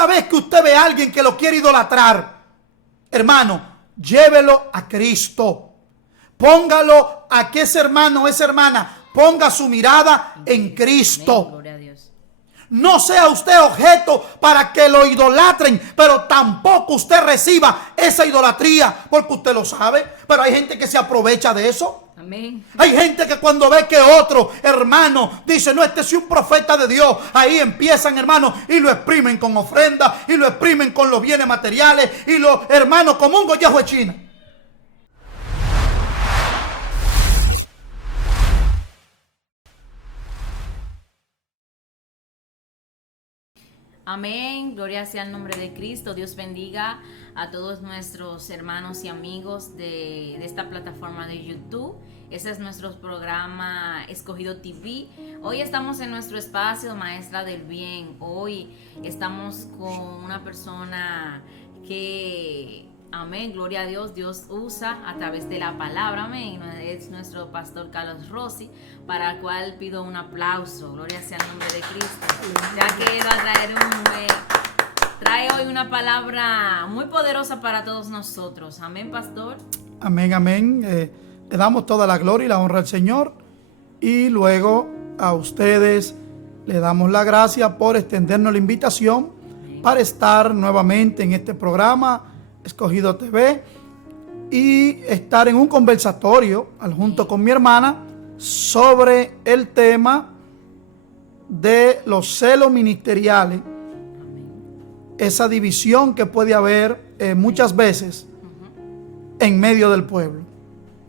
cada vez que usted ve a alguien que lo quiere idolatrar, hermano, llévelo a Cristo. Póngalo a que ese hermano o esa hermana ponga su mirada en Cristo. Gloria a Dios. No sea usted objeto para que lo idolatren, pero tampoco usted reciba esa idolatría, porque usted lo sabe. Pero hay gente que se aprovecha de eso. Amén. Hay gente que cuando ve que otro hermano dice, no, este es un profeta de Dios, ahí empiezan, hermanos, y lo exprimen con ofrendas, y lo exprimen con los bienes materiales, y los hermanos como un gollejo de China. Amén, gloria sea el nombre de Cristo. Dios bendiga a todos nuestros hermanos y amigos de esta plataforma de YouTube. Ese es nuestro programa Escogido TV. Hoy estamos en nuestro espacio Maestra del Bien. Hoy estamos con una persona que, amén, gloria a Dios, Dios usa a través de la palabra, amén. Es nuestro pastor Carlos Rossi, para el cual pido un aplauso. Gloria sea el nombre de Cristo. Ya que va a trae hoy una palabra muy poderosa para todos nosotros. Amén, pastor. Amén, amén. Le damos toda la gloria y la honra al Señor. Y luego a ustedes le damos la gracia por extendernos la invitación para estar nuevamente en este programa Escogido TV y estar en un conversatorio junto con mi hermana sobre el tema de los celos ministeriales, esa división que puede haber muchas veces en medio del pueblo.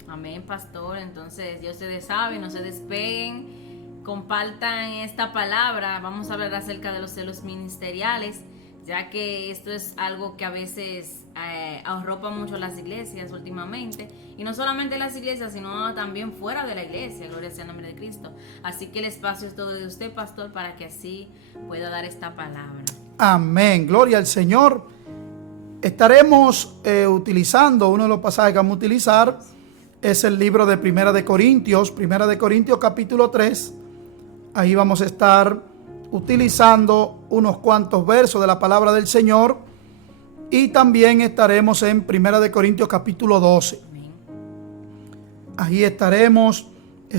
Amén, pastor. Entonces, ya ustedes saben, no se despeguen, compartan esta palabra. Vamos a hablar acerca de los celos ministeriales, ya que esto es algo que a veces arropa mucho las iglesias últimamente, y no solamente las iglesias, sino también fuera de la iglesia. Gloria sea el nombre de Cristo. Así que el espacio es todo de usted, pastor, para que así pueda dar esta palabra. Amén, gloria al Señor. Estaremos utilizando, uno de los pasajes que vamos a utilizar es el libro de Primera de Corintios capítulo 3. Ahí vamos a estar utilizando unos cuantos versos de la palabra del Señor, y también estaremos en Primera de Corintios capítulo 12. Ahí estaremos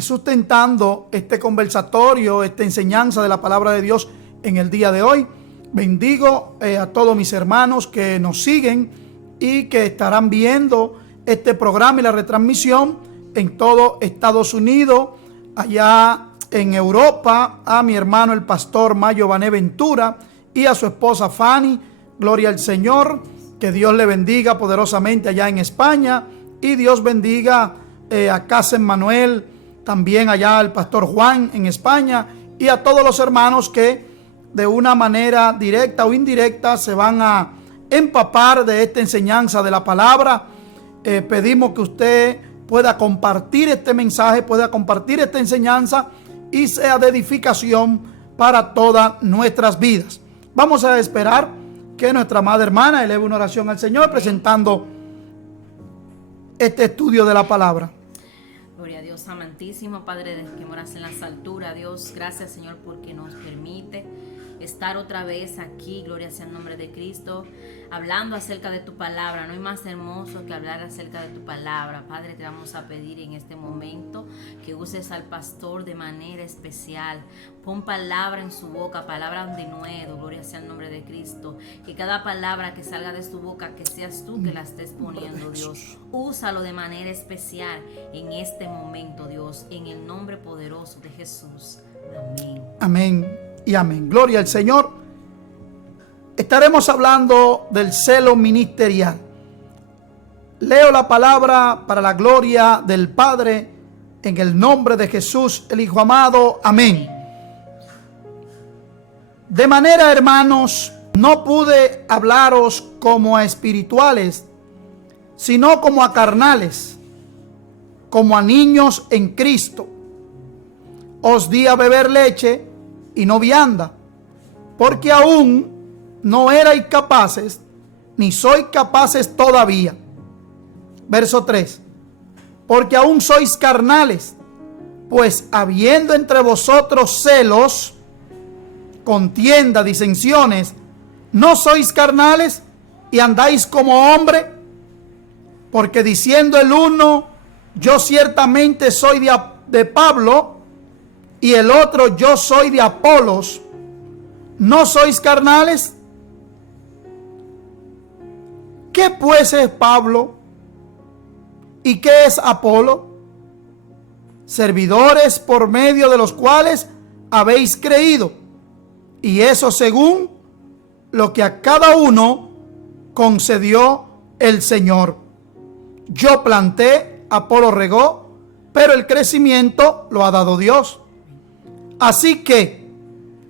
sustentando este conversatorio, esta enseñanza de la palabra de Dios en el día de hoy. Bendigo a todos mis hermanos que nos siguen y que estarán viendo este programa y la retransmisión en todo Estados Unidos, allá en Europa, a mi hermano el pastor Mayo Bané Ventura y a su esposa Fanny. Gloria al Señor, que Dios le bendiga poderosamente allá en España, y Dios bendiga a Casa Manuel, también allá al pastor Juan en España, y a todos los hermanos que de una manera directa o indirecta se van a empapar de esta enseñanza de la palabra. Pedimos que usted pueda compartir este mensaje, pueda compartir esta enseñanza y sea de edificación para todas nuestras vidas. Vamos a esperar que nuestra amada hermana eleve una oración al Señor presentando este estudio de la palabra. Gloria a Dios amantísimo, Padre que moras en las alturas. Dios, gracias, Señor, porque nos permite estar otra vez aquí, gloria sea el nombre de Cristo, hablando acerca de tu palabra. No hay más hermoso que hablar acerca de tu palabra. Padre, te vamos a pedir en este momento que uses al pastor de manera especial. Pon palabra en su boca, palabra de nuevo, gloria sea el nombre de Cristo. Que cada palabra que salga de su boca, que seas tú que la estés poniendo, Dios. Úsalo de manera especial en este momento, Dios, en el nombre poderoso de Jesús. Amén. Amén y amén. Gloria al Señor. Estaremos hablando del celo ministerial. Leo la palabra para la gloria del Padre, en el nombre de Jesús, el Hijo amado. Amén. De manera, hermanos, no pude hablaros como a espirituales, sino como a carnales, como a niños en Cristo. Os di a beber leche y no vianda, porque aún no erais capaces, ni sois capaces todavía. Verso 3. Porque aún sois carnales, pues habiendo entre vosotros celos, contienda, disensiones, ¿no sois carnales y andáis como hombre? Porque diciendo el uno, yo ciertamente soy de Pablo, y el otro, yo soy de Apolos, ¿no sois carnales? ¿Qué pues es Pablo? ¿Y qué es Apolo? Servidores por medio de los cuales habéis creído, y eso según lo que a cada uno concedió el Señor. Yo planté, Apolo regó, pero el crecimiento lo ha dado Dios. Así que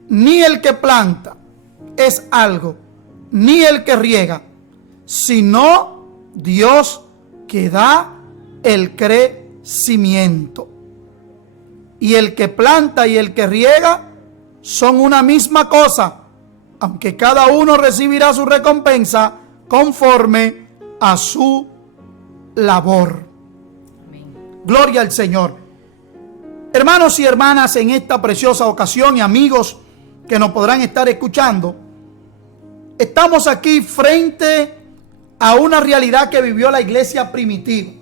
ni el que planta es algo, ni el que riega, sino Dios que da el crecimiento. Y el que planta y el que riega son una misma cosa, aunque cada uno recibirá su recompensa conforme a su labor. Amén. Gloria al Señor. Hermanos y hermanas, en esta preciosa ocasión y amigos que nos podrán estar escuchando, estamos aquí frente a una realidad que vivió la iglesia primitiva.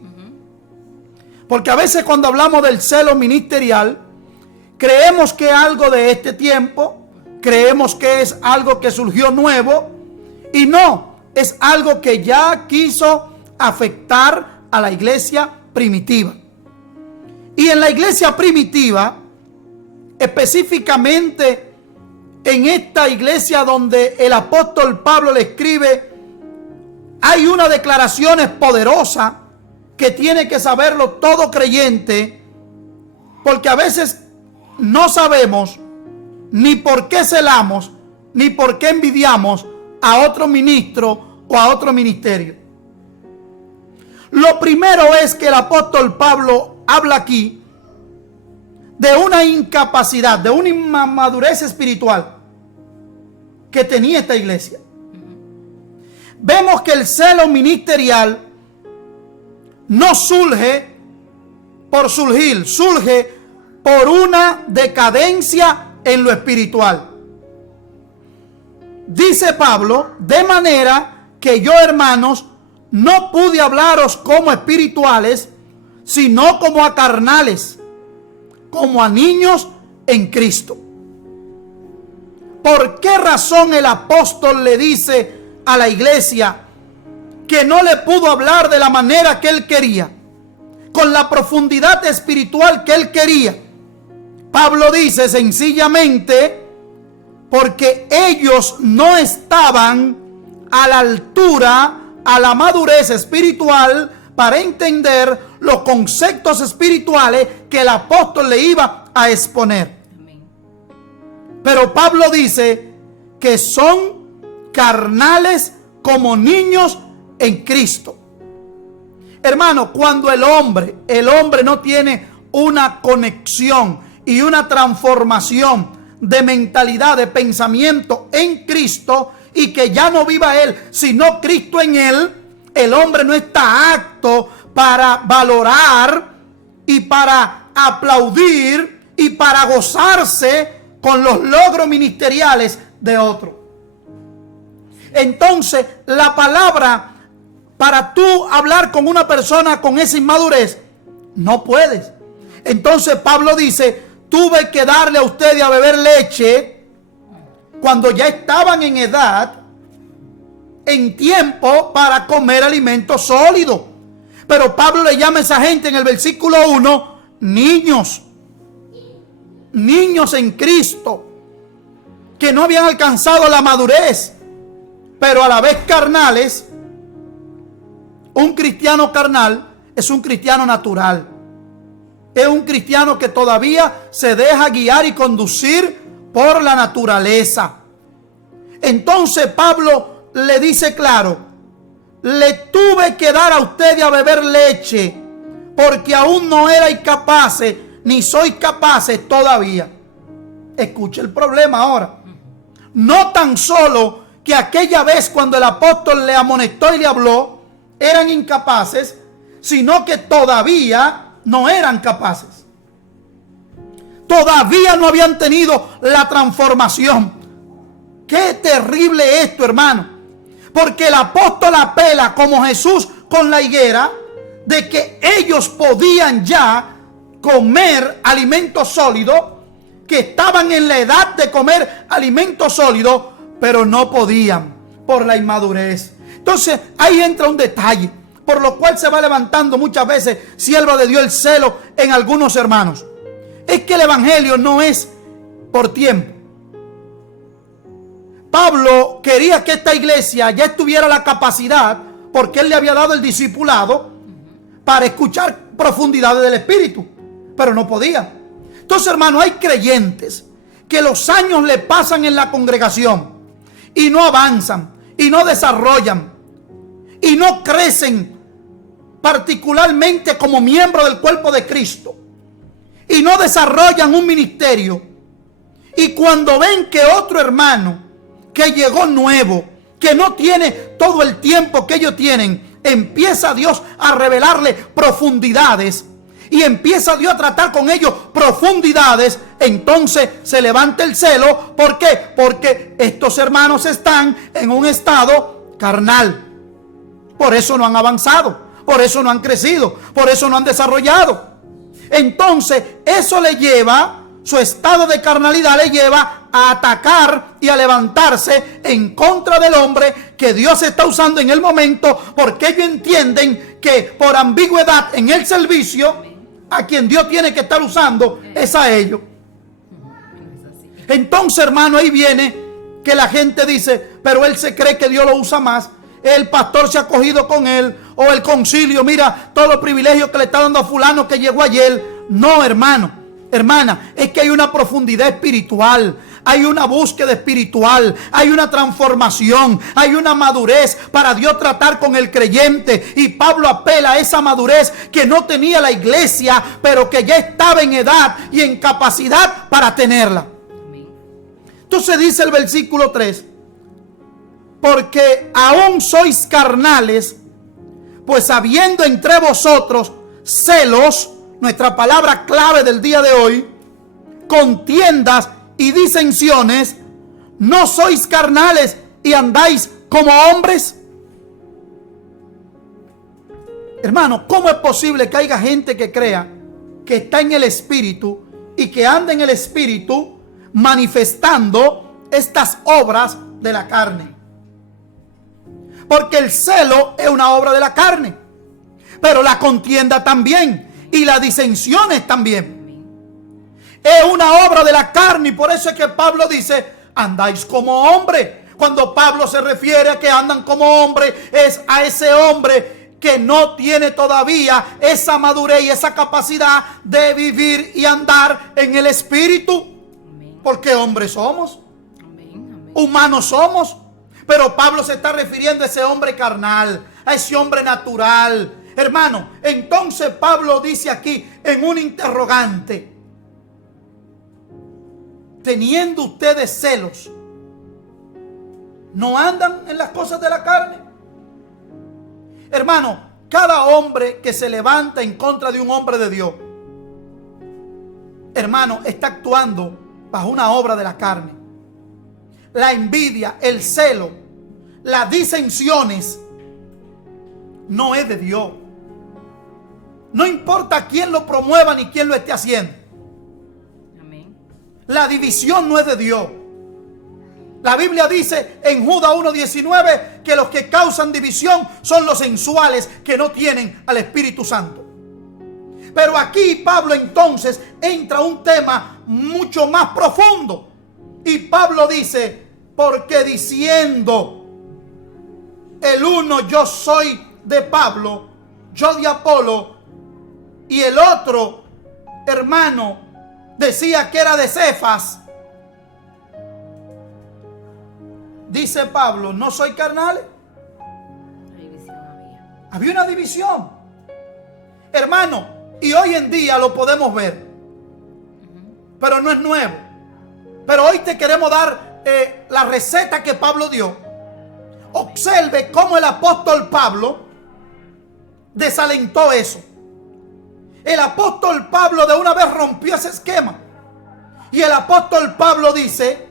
Porque a veces cuando hablamos del celo ministerial, creemos que es algo de este tiempo, creemos que es algo que surgió nuevo, y no, es algo que ya quiso afectar a la iglesia primitiva. Y en la iglesia primitiva, específicamente en esta iglesia donde el apóstol Pablo le escribe, hay una declaración poderosa que tiene que saberlo todo creyente, porque a veces no sabemos ni por qué celamos, ni por qué envidiamos a otro ministro o a otro ministerio. Lo primero es que el apóstol Pablo habla aquí de una incapacidad, de una inmadurez espiritual que tenía esta iglesia. Vemos que el celo ministerial no surge por surgir, surge por una decadencia en lo espiritual. Dice Pablo, de manera que yo, hermanos, no pude hablaros como espirituales, sino como a carnales, como a niños en Cristo. ¿Por qué razón el apóstol le dice a la iglesia que no le pudo hablar de la manera que él quería, con la profundidad espiritual que él quería? Pablo dice sencillamente porque ellos no estaban a la altura, a la madurez espiritual para entender los conceptos espirituales que el apóstol le iba a exponer. Pero Pablo dice que son carnales como niños en Cristo. Hermano, cuando el hombre no tiene una conexión y una transformación de mentalidad, de pensamiento en Cristo, y que ya no viva él, sino Cristo en él, el hombre no está apto para valorar y para aplaudir y para gozarse con los logros ministeriales de otro. Entonces, la palabra para tú hablar con una persona con esa inmadurez, no puedes. Entonces Pablo dice, tuve que darle a ustedes a beber leche cuando ya estaban en edad, en tiempo para comer alimento sólido. Pero Pablo le llama a esa gente en el versículo 1, niños. Niños en Cristo, que no habían alcanzado la madurez, pero a la vez carnales. Un cristiano carnal es un cristiano natural. Es un cristiano que todavía se deja guiar y conducir por la naturaleza. Entonces Pablo le dice claro, le tuve que dar a ustedes a beber leche porque aún no erais capaces, ni sois capaces todavía. Escuche el problema ahora. No tan solo que aquella vez cuando el apóstol le amonestó y le habló, eran incapaces, sino que todavía no eran capaces. Todavía no habían tenido la transformación Qué terrible esto, hermano. Porque el apóstol apela como Jesús con la higuera de que ellos podían ya comer alimento sólido, que estaban en la edad de comer alimento sólido, pero no podían por la inmadurez. Entonces ahí entra un detalle, por lo cual se va levantando muchas veces, sierva de Dios, el celo en algunos hermanos. Es que el evangelio no es por tiempo. Pablo quería que esta iglesia ya tuviera la capacidad, porque él le había dado el discipulado, para escuchar profundidades del Espíritu, pero no podía. Entonces, hermano, hay creyentes que los años le pasan en la congregación y no avanzan, y no desarrollan, y no crecen, particularmente como miembro del cuerpo de Cristo, y no desarrollan un ministerio. Y cuando ven que otro hermano que llegó nuevo, que no tiene todo el tiempo que ellos tienen, empieza Dios a revelarle profundidades, y empieza Dios a tratar con ellos profundidades, entonces se levanta el celo. ¿Por qué? Porque estos hermanos están en un estado carnal. Por eso no han avanzado, por eso no han crecido, por eso no han desarrollado. Entonces eso le lleva, su estado de carnalidad le lleva a atacar y a levantarse en contra del hombre que Dios está usando en el momento, porque ellos entienden que por ambigüedad en el servicio, a quien Dios tiene que estar usando es a ellos. Entonces, hermano, ahí viene que la gente dice, pero él se cree que Dios lo usa más, el pastor se ha cogido con él, o el concilio, mira todos los privilegios que le está dando a fulano que llegó ayer. No, hermano, hermana, es que hay una profundidad espiritual, hay una búsqueda espiritual, hay una transformación, hay una madurez para Dios tratar con el creyente. Y Pablo apela a esa madurez que no tenía la iglesia, pero que ya estaba en edad y en capacidad para tenerla. Entonces dice el versículo 3, porque aún sois carnales, pues habiendo entre vosotros celos, nuestra palabra clave del día de hoy, contiendas y disensiones, ¿no sois carnales y andáis como hombres? Hermano, ¿cómo es posible que haya gente que crea que está en el Espíritu y que anda en el Espíritu manifestando estas obras de la carne? Porque el celo es una obra de la carne, pero la contienda también, y las disensiones también. Es una obra de la carne, y por eso es que Pablo dice, andáis como hombre. Cuando Pablo se refiere a que andan como hombre, es a ese hombre que no tiene todavía esa madurez y esa capacidad de vivir y andar en el Espíritu. Porque hombres somos, humanos somos, pero Pablo se está refiriendo a ese hombre carnal, a ese hombre natural. Hermano, entonces Pablo dice aquí en un interrogante, teniendo ustedes celos, ¿no andan en las cosas de la carne? Hermano, cada hombre que se levanta en contra de un hombre de Dios, hermano, está actuando bajo una obra de la carne. La envidia, el celo, las disensiones, no es de Dios. No importa quién lo promueva ni quién lo esté haciendo. Amén. La división no es de Dios. La Biblia dice en Judas 1:19 que los que causan división son los sensuales que no tienen al Espíritu Santo. Pero aquí Pablo entonces entra a un tema mucho más profundo. Y Pablo dice, porque diciendo el uno yo soy de Pablo, yo de Apolo, y el otro hermano decía que era de Cefas, dice Pablo, ¿no soy carnal? Había una división, hermano, y hoy en día lo podemos ver, pero no es nuevo. Pero hoy te queremos dar la receta que Pablo dio. Observe cómo el apóstol Pablo desalentó eso. El apóstol Pablo de una vez rompió ese esquema. Y el apóstol Pablo dice,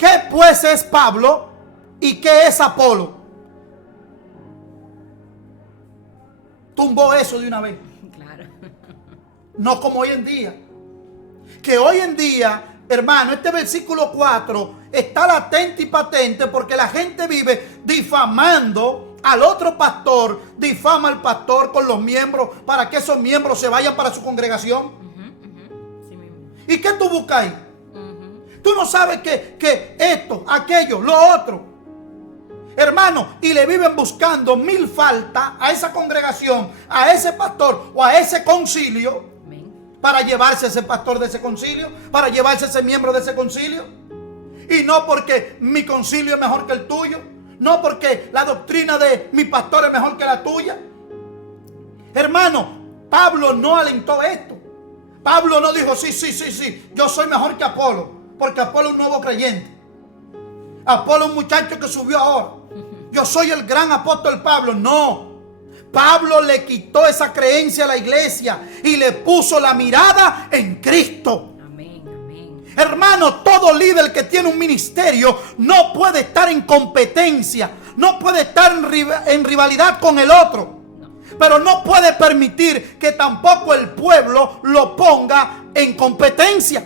¿qué pues es Pablo y qué es Apolo? Tumbó eso de una vez. Claro. No como hoy en día. Que hoy en día, hermano, este versículo 4 está latente y patente porque la gente vive difamando al otro pastor, difama al pastor con los miembros para que esos miembros se vayan para su congregación. Sí mismo. ¿Y qué tú buscas ahí? Tú no sabes que esto, aquello, lo otro. Hermano, y le viven buscando mil faltas a esa congregación, a ese pastor o a ese concilio, para llevarse a ese pastor de ese concilio, para llevarse a ese miembro de ese concilio. Y no porque mi concilio es mejor que el tuyo, no porque la doctrina de mi pastor es mejor que la tuya. Hermano, Pablo no alentó esto. Pablo no dijo, sí, yo soy mejor que Apolo, porque Apolo es un nuevo creyente. Apolo es un muchacho que subió ahora. Yo soy el gran apóstol Pablo. No. Pablo le quitó esa creencia a la iglesia y le puso la mirada en Cristo. Amén, amén. Hermano, todo líder que tiene un ministerio no puede estar en competencia, no puede estar en rivalidad con el otro. Pero no puede permitir que tampoco el pueblo lo ponga en competencia.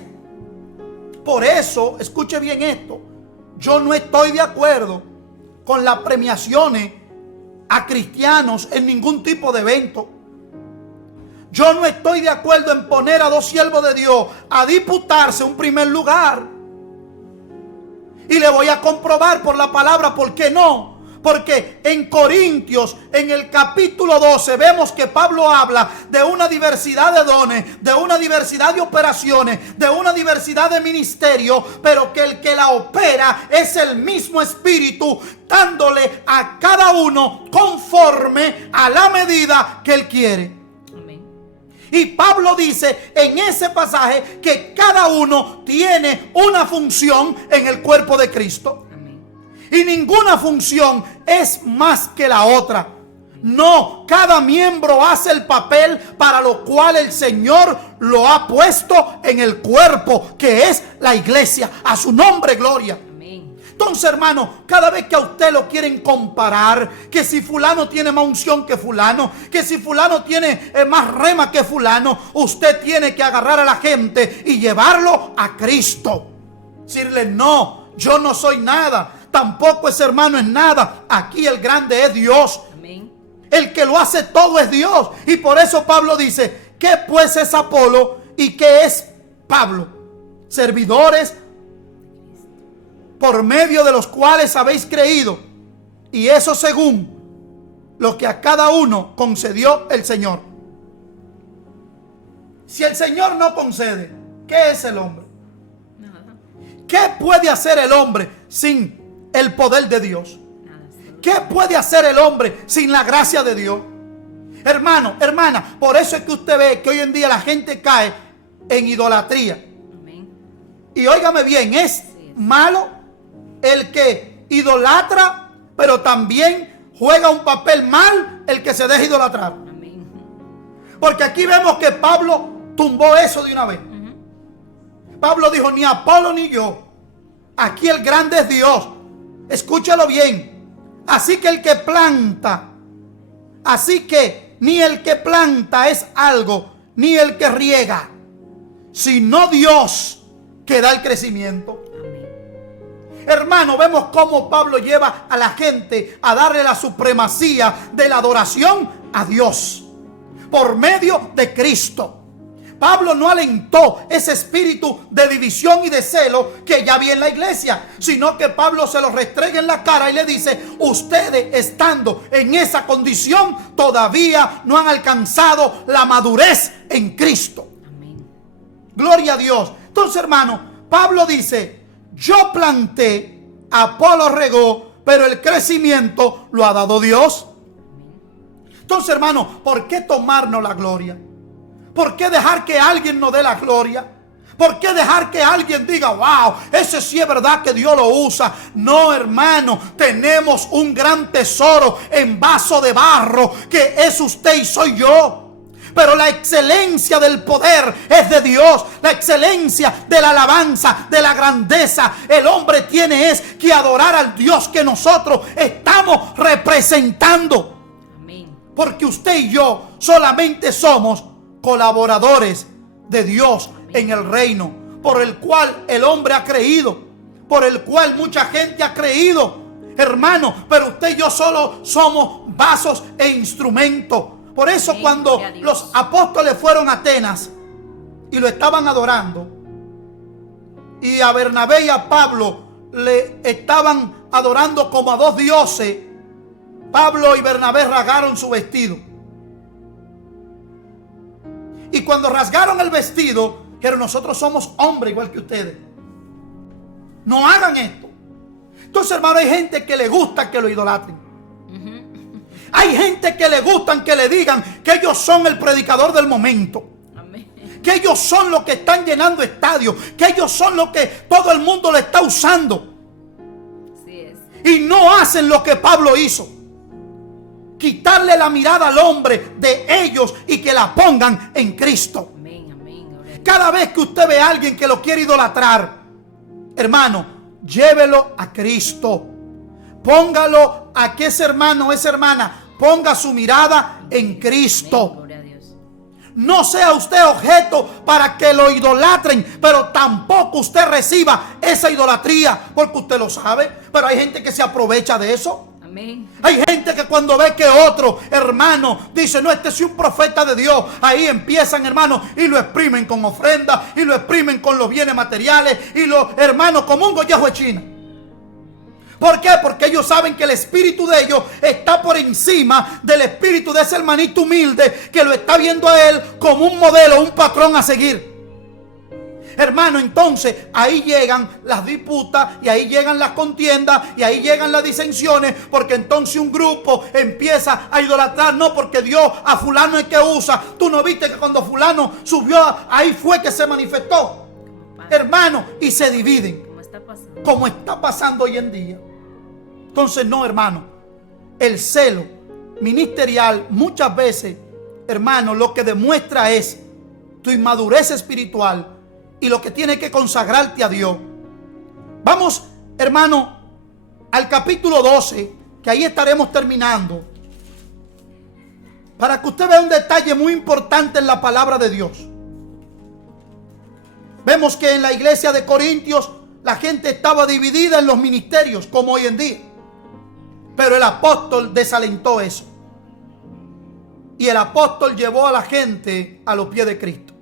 Por eso, escuche bien esto, yo no estoy de acuerdo con las premiaciones a cristianos en ningún tipo de evento. Yo no estoy de acuerdo en poner a dos siervos de Dios a disputarse un primer lugar. Y le voy a comprobar por la palabra por qué no. Porque en Corintios, en el capítulo 12, vemos que Pablo habla de una diversidad de dones, de una diversidad de operaciones, de una diversidad de ministerios, pero que el que la opera es el mismo Espíritu, dándole a cada uno conforme a la medida que él quiere. Amén. Y Pablo dice en ese pasaje que cada uno tiene una función en el cuerpo de Cristo. Y ninguna función es más que la otra. No, cada miembro hace el papel para lo cual el Señor lo ha puesto en el cuerpo, que es la iglesia. A su nombre, gloria. Amén. Entonces, hermano, cada vez que a usted lo quieren comparar, que si fulano tiene más unción que fulano, que si fulano tiene más rema que fulano, usted tiene que agarrar a la gente y llevarlo a Cristo. Decirle, no, yo no soy nada. Tampoco ese hermano es nada. Aquí el grande es Dios. Amén. El que lo hace todo es Dios. Y por eso Pablo dice, ¿qué pues es Apolo y qué es Pablo? Servidores por medio de los cuales habéis creído. Y eso según lo que a cada uno concedió el Señor. Si el Señor no concede, ¿qué es el hombre? Nada. ¿Qué puede hacer el hombre sin el poder de Dios? ¿Qué puede hacer el hombre sin la gracia de Dios? Hermano, hermana, por eso es que usted ve que hoy en día la gente cae en idolatría. Amén. Y óigame bien, es malo el que idolatra, pero también juega un papel mal el que se deja idolatrar. Amén. Porque aquí vemos que Pablo tumbó eso de una vez. Pablo dijo, ni Apolo ni yo. Aquí el grande es Dios. Escúchalo bien. Así que el que planta, así que ni el que planta es algo, ni el que riega, sino Dios que da el crecimiento. Amén. Hermano, vemos cómo Pablo lleva a la gente a darle la supremacía de la adoración a Dios por medio de Cristo. Pablo no alentó ese espíritu de división y de celo que ya había en la iglesia, sino que Pablo se lo restrega en la cara y le dice, ustedes estando en esa condición todavía no han alcanzado la madurez en Cristo. Amén. Gloria a Dios. Entonces, hermano, Pablo dice, yo planté, Apolo regó, pero el crecimiento lo ha dado Dios. Entonces, hermano, ¿por qué tomarnos la gloria? ¿Por qué dejar que alguien nos dé la gloria? ¿Por qué dejar que alguien diga, wow, ese sí es verdad que Dios lo usa? No, hermano, tenemos un gran tesoro en vaso de barro que es usted y soy yo. Pero la excelencia del poder es de Dios. La excelencia de la alabanza, de la grandeza. El hombre tiene es que adorar al Dios que nosotros estamos representando. Amén. Porque usted y yo solamente somos colaboradores de Dios en el reino, por el cual el hombre ha creído, por el cual mucha gente ha creído, hermano. Pero usted y yo solo somos vasos e instrumentos. Por eso Amén, cuando gloria a Dios. los apóstoles fueron a Atenas y lo estaban adorando, y a Bernabé y a Pablo le estaban adorando como a dos dioses, Pablo y Bernabé rasgaron su vestido. Y cuando rasgaron el vestido, dijeron: nosotros somos hombres igual que ustedes, no hagan esto. Entonces, hermano, hay gente que le gusta que lo idolatren. Hay gente que le gustan que le digan que ellos son el predicador del momento. Amén. Que ellos son los que están llenando estadios. Que ellos son los que todo el mundo le está usando. Así es. Y no hacen lo que Pablo hizo. Quitarle la mirada al hombre de ellos y que la pongan en Cristo. Amén, amén. Gloria a Dios. Cada vez que usted ve a alguien que lo quiere idolatrar, hermano, llévelo a Cristo. Póngalo a que ese hermano o esa hermana ponga su mirada en Cristo. Amén, gloria a Dios. No sea usted objeto para que lo idolatren, pero tampoco usted reciba esa idolatría, porque usted lo sabe. Pero hay gente que se aprovecha de eso. Amén. Hay gente que cuando ve que otro hermano dice: no, este es un profeta de Dios, ahí empiezan, hermanos, y lo exprimen con ofrendas, y lo exprimen con los bienes materiales, y los hermanos como un gollejo de China. ¿Por qué? Porque ellos saben que el espíritu de ellos está por encima del espíritu de ese hermanito humilde que lo está viendo a él como un modelo, un patrón a seguir. Hermano, entonces ahí llegan las disputas, y ahí llegan las contiendas, y ahí llegan las disensiones, porque entonces un grupo empieza a idolatrar. No, porque Dios a fulano es que usa. Tú no viste que cuando fulano subió, ahí fue que se manifestó, hermano, y se dividen, ¿Cómo está pasando? como está pasando hoy en día. Entonces, no, hermano, el celo ministerial muchas veces, hermano, lo que demuestra es tu inmadurez espiritual y lo que tiene que consagrarte a Dios. Vamos, hermano, al capítulo 12, que ahí estaremos terminando, para que usted vea un detalle muy importante en la palabra de Dios. Vemos que en la iglesia de Corintios la gente estaba dividida en los ministerios, como hoy en día. Pero el apóstol desalentó eso. Y el apóstol llevó a la gente a los pies de Cristo.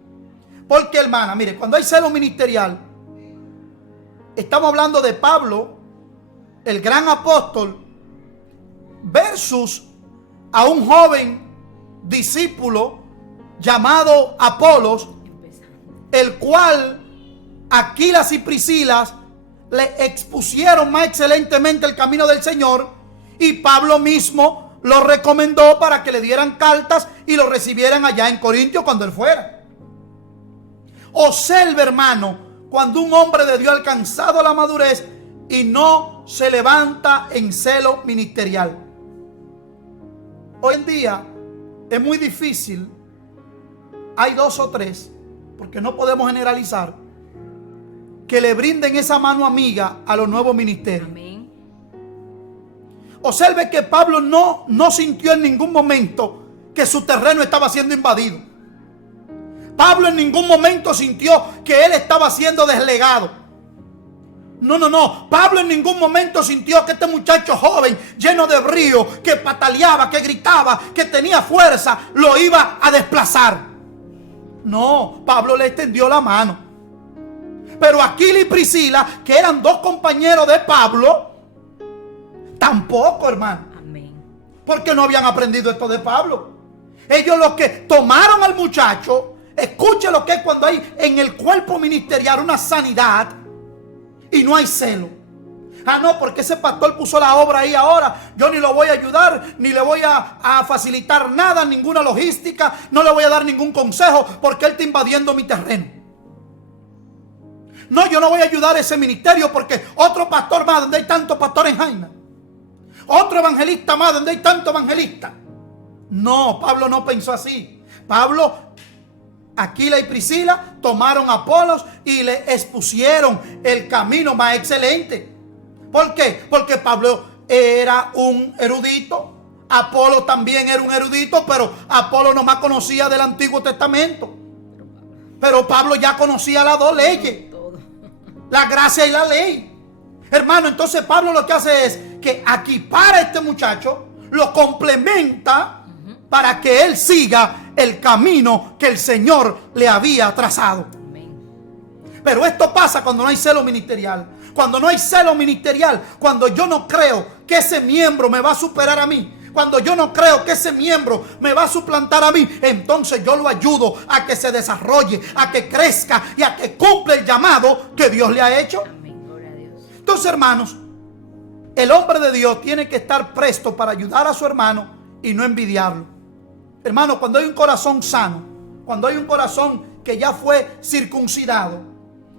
Porque, hermana, mire, cuando hay celo ministerial, estamos hablando de Pablo, el gran apóstol, versus a un joven discípulo llamado Apolos, el cual Aquilas y Priscilas le expusieron más excelentemente el camino del Señor, y Pablo mismo lo recomendó para que le dieran cartas y lo recibieran allá en Corintios cuando él fuera. Observe, hermano, cuando un hombre de Dios ha alcanzado la madurez y no se levanta en celo ministerial. Hoy en día es muy difícil. Hay dos o tres, porque no podemos generalizar, que le brinden esa mano amiga a los nuevos ministerios. Amén. Observe que Pablo no sintió en ningún momento que su terreno estaba siendo invadido. Pablo en ningún momento sintió que él estaba siendo deslegado. No. Pablo en ningún momento sintió que este muchacho joven, lleno de brío, que pataleaba, que gritaba, que tenía fuerza, lo iba a desplazar. No, Pablo le extendió la mano. Pero Aquila y Priscila, que eran dos compañeros de Pablo, tampoco, hermano. Amén. Porque no habían aprendido esto de Pablo. Ellos los que tomaron al muchacho, escuche lo que es cuando hay en el cuerpo ministerial una sanidad y no hay celo. Ah, no, porque ese pastor puso la obra ahí ahora. Yo ni lo voy a ayudar, ni le voy a facilitar nada, ninguna logística. No le voy a dar ningún consejo porque él está invadiendo mi terreno. No, yo no voy a ayudar a ese ministerio porque otro pastor más, donde hay tantos pastores en Jaina. Otro evangelista más, donde hay tantos evangelistas. No, Pablo no pensó así. Pablo, Aquila y Priscila tomaron a Apolos y le expusieron el camino más excelente. ¿Por qué? Porque Pablo era un erudito. Apolo también era un erudito, pero Apolo nomás conocía del Antiguo Testamento. Pero Pablo ya conocía las dos leyes, la gracia y la ley. Hermano, entonces Pablo lo que hace es que equipara a este muchacho, lo complementa para que él siga el camino que el Señor le había trazado. Pero esto pasa cuando no hay celo ministerial. Cuando no hay celo ministerial, cuando yo no creo que ese miembro me va a superar a mí, cuando yo no creo que ese miembro me va a suplantar a mí, entonces yo lo ayudo a que se desarrolle, a que crezca y a que cumpla el llamado que Dios le ha hecho. Amén. Gloria a Dios. Entonces, hermanos, el hombre de Dios tiene que estar presto para ayudar a su hermano y no envidiarlo. Hermano, cuando hay un corazón sano, cuando hay un corazón que ya fue circuncidado,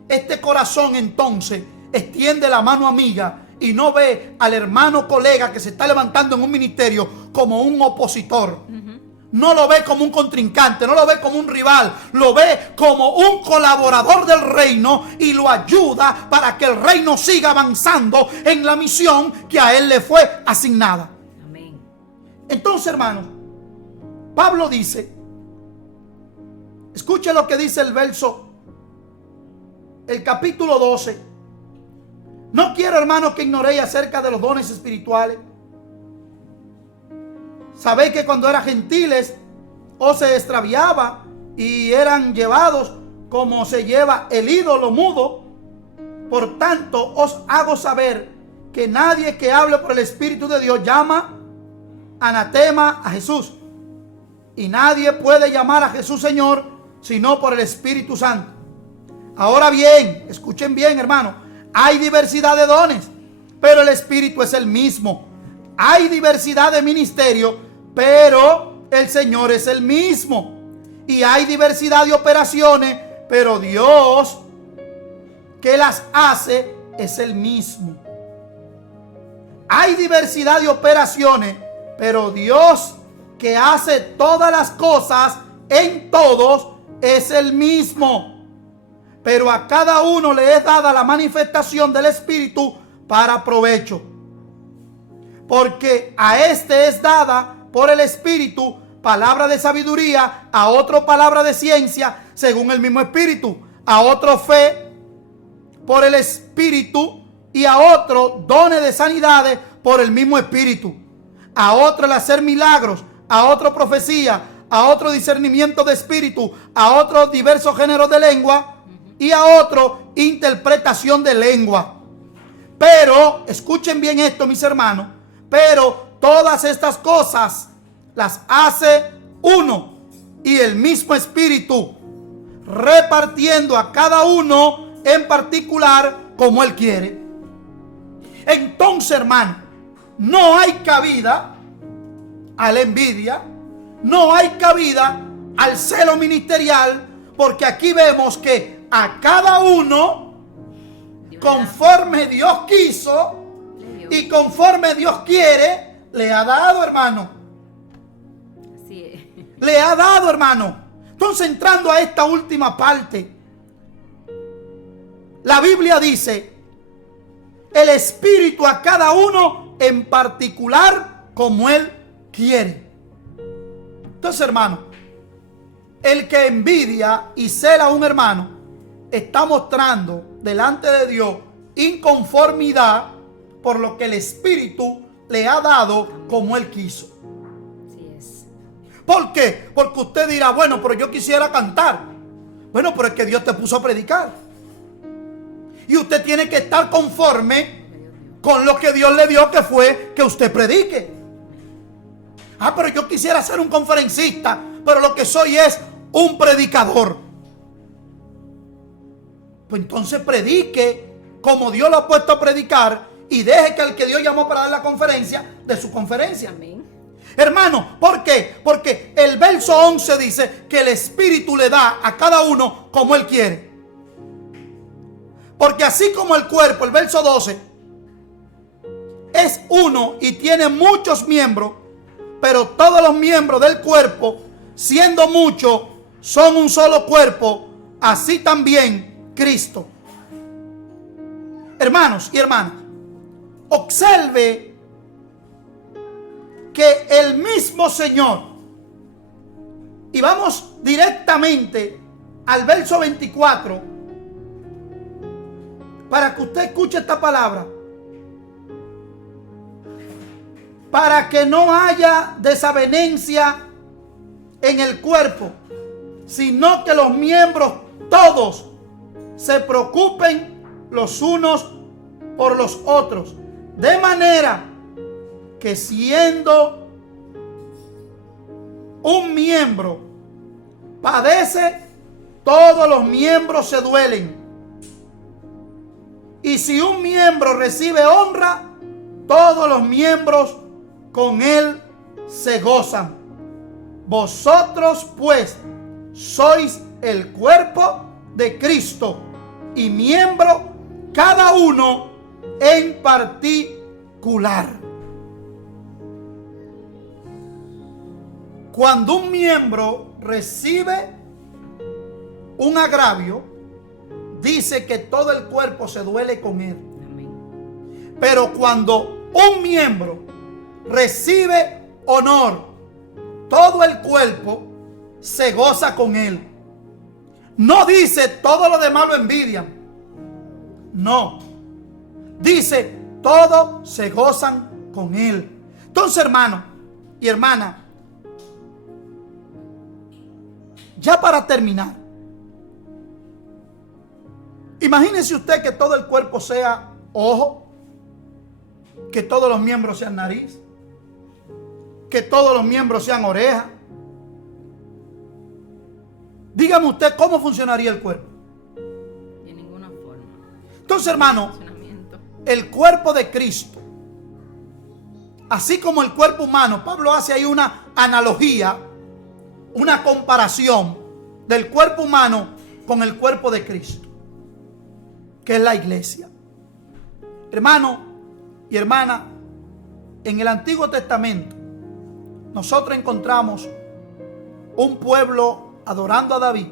este corazón entonces extiende la mano amiga y no ve al hermano colega que se está levantando en un ministerio como un opositor. No lo ve como un contrincante, no lo ve como un rival, lo ve como un colaborador del reino y lo ayuda para que el reino siga avanzando en la misión que a él le fue asignada. Amén. Entonces, hermanos, Pablo dice, escuche lo que dice el verso, el capítulo 12. No quiero, hermanos, que ignoréis acerca de los dones espirituales. Sabéis que cuando eran gentiles, os se extraviaba y eran llevados como se lleva el ídolo mudo. Por tanto, os hago saber que nadie que hable por el Espíritu de Dios llama anatema a Jesús. Y nadie puede llamar a Jesús Señor sino por el Espíritu Santo. Ahora bien, escuchen bien, hermano. Hay diversidad de dones, pero el Espíritu es el mismo. Hay diversidad de ministerio, pero el Señor es el mismo. Y hay diversidad de operaciones, pero Dios que las hace es el mismo. Hay diversidad de operaciones, pero Dios que hace todas las cosas en todos es el mismo. Pero a cada uno le es dada la manifestación del Espíritu para provecho. Porque a este es dada por el Espíritu palabra de sabiduría, a otro palabra de ciencia según el mismo Espíritu, a otro fe por el Espíritu y a otro dones de sanidades por el mismo Espíritu, a otro el hacer milagros, a otro profecía, a otro discernimiento de espíritu, a otro diversos géneros de lengua y a otro interpretación de lengua. Pero, escuchen bien esto, mis hermanos, pero todas estas cosas las hace uno y el mismo Espíritu, repartiendo a cada uno en particular como Él quiere. Entonces, hermano, no hay cabida a la envidia, no hay cabida al celo ministerial, porque aquí vemos que a cada uno, conforme Dios quiso y conforme Dios quiere, le ha dado, hermano. Así es. Le ha dado, hermano. Entonces, entrando a esta última parte, la Biblia dice: el Espíritu a cada uno en particular como Él quiere. Entonces, hermano, el que envidia y cela a un hermano está mostrando delante de Dios inconformidad por lo que el Espíritu le ha dado como Él quiso. Así es. ¿Por qué? Porque usted dirá, bueno, pero yo quisiera cantar. Bueno, pero es que Dios te puso a predicar. Y usted tiene que estar conforme con lo que Dios le dio, que fue que usted predique. Ah, pero yo quisiera ser un conferencista, pero lo que soy es un predicador. Pues entonces predique como Dios lo ha puesto a predicar y deje que el que Dios llamó para dar la conferencia, de su conferencia. Amén. Hermano, ¿por qué? Porque el verso 11 dice que el Espíritu le da a cada uno como Él quiere. Porque así como el cuerpo, el verso 12, es uno y tiene muchos miembros, pero todos los miembros del cuerpo siendo muchos, son un solo cuerpo, así también Cristo. Hermanos y hermanas, observe que el mismo Señor, y vamos directamente al verso 24, para que usted escuche esta palabra. Para que no haya desavenencia en el cuerpo, sino que los miembros todos se preocupen los unos por los otros, de manera que siendo un miembro padece, todos los miembros se duelen. Y si un miembro recibe honra, todos los miembros con él se gozan. Vosotros pues sois el cuerpo de Cristo y miembro cada uno en particular. Cuando un miembro recibe un agravio, dice que todo el cuerpo se duele con él. Amén. Pero cuando un miembro recibe honor, todo el cuerpo se goza con él. No dice todo lo demás lo envidian. No. Dice todos se gozan con él. Entonces, hermano y hermana, ya para terminar, imagínese usted que todo el cuerpo sea ojo, que todos los miembros sean nariz, que todos los miembros sean oreja. Dígame usted cómo funcionaría el cuerpo. De ninguna forma. Entonces, hermano, el cuerpo de Cristo, así como el cuerpo humano, Pablo hace ahí una analogía, una comparación del cuerpo humano con el cuerpo de Cristo, que es la iglesia. Hermano y hermana, en el Antiguo Testamento nosotros encontramos un pueblo adorando a David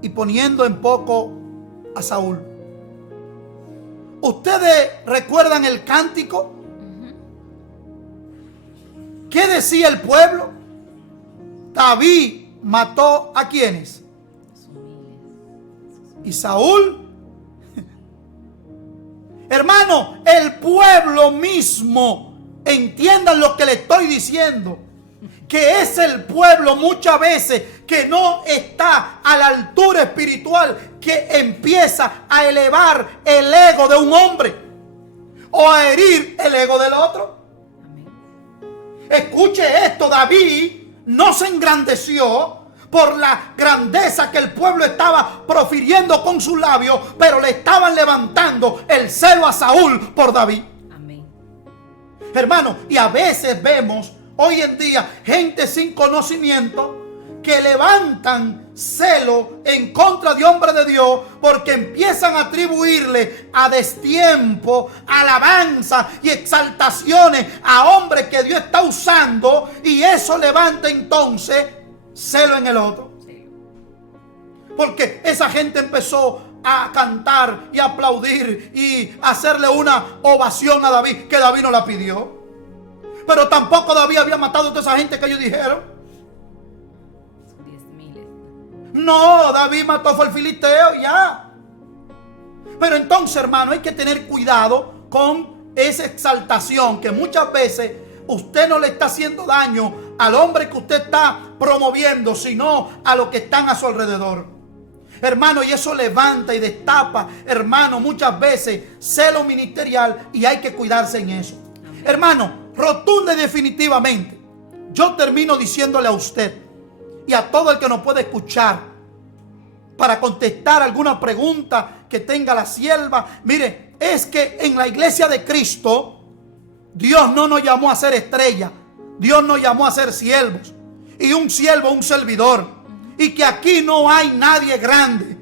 y poniendo en poco a Saúl. ¿Ustedes recuerdan el cántico? ¿Qué decía el pueblo? David mató ¿a quiénes? Y Saúl. Hermano, el pueblo mismo, entiendan lo que le estoy diciendo, que es el pueblo muchas veces que no está a la altura espiritual, que empieza a elevar el ego de un hombre o a herir el ego del otro. Escuche esto, David no se engrandeció por la grandeza que el pueblo estaba profiriendo con sus labios, pero le estaban levantando el celo a Saúl por David. Amén. Hermano, y a veces vemos hoy en día gente sin conocimiento que levantan celo en contra de hombres de Dios porque empiezan a atribuirle a destiempo, alabanza y exaltaciones a hombres que Dios está usando, y eso levanta entonces celo en el otro. Porque esa gente empezó a cantar y a aplaudir y hacerle una ovación a David, que David no la pidió. Pero tampoco David había matado a toda esa gente que ellos dijeron. No, David mató fue el filisteo, ya. Pero entonces, hermano, hay que tener cuidado con esa exaltación, que muchas veces usted no le está haciendo daño al hombre que usted está promoviendo, sino a los que están a su alrededor. Hermano, y eso levanta y destapa, hermano, muchas veces celo ministerial, y hay que cuidarse en eso. Amén. Hermano, rotunda y definitivamente, yo termino diciéndole a usted y a todo el que nos puede escuchar, para contestar alguna pregunta que tenga la sierva. Mire, es que en la iglesia de Cristo, Dios no nos llamó a ser estrellas, Dios nos llamó a ser siervos, y un siervo, un servidor, y que aquí no hay nadie grande,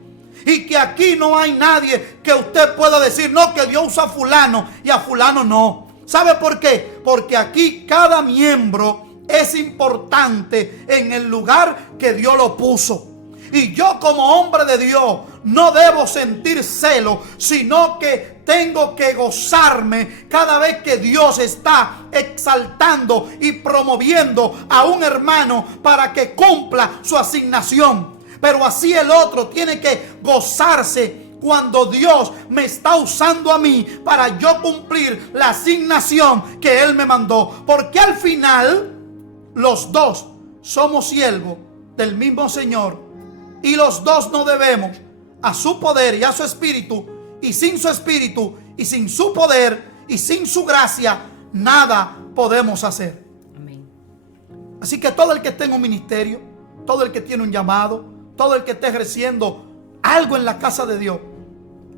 y que aquí no hay nadie que usted pueda decir, no, que Dios usa a fulano y a fulano no. ¿Sabe por qué? Porque aquí cada miembro es importante en el lugar que Dios lo puso. Y yo como hombre de Dios no debo sentir celo, sino que tengo que gozarme cada vez que Dios está exaltando y promoviendo a un hermano para que cumpla su asignación. Pero así el otro tiene que gozarse cuando Dios me está usando a mí para yo cumplir la asignación que Él me mandó. Porque al final los dos somos siervos del mismo Señor. Y los dos no debemos a su poder y a su espíritu. Y sin su espíritu y sin su poder y sin su gracia, nada podemos hacer. Amén. Así que todo el que esté en un ministerio, todo el que tiene un llamado, todo el que esté ejerciendo algo en la casa de Dios.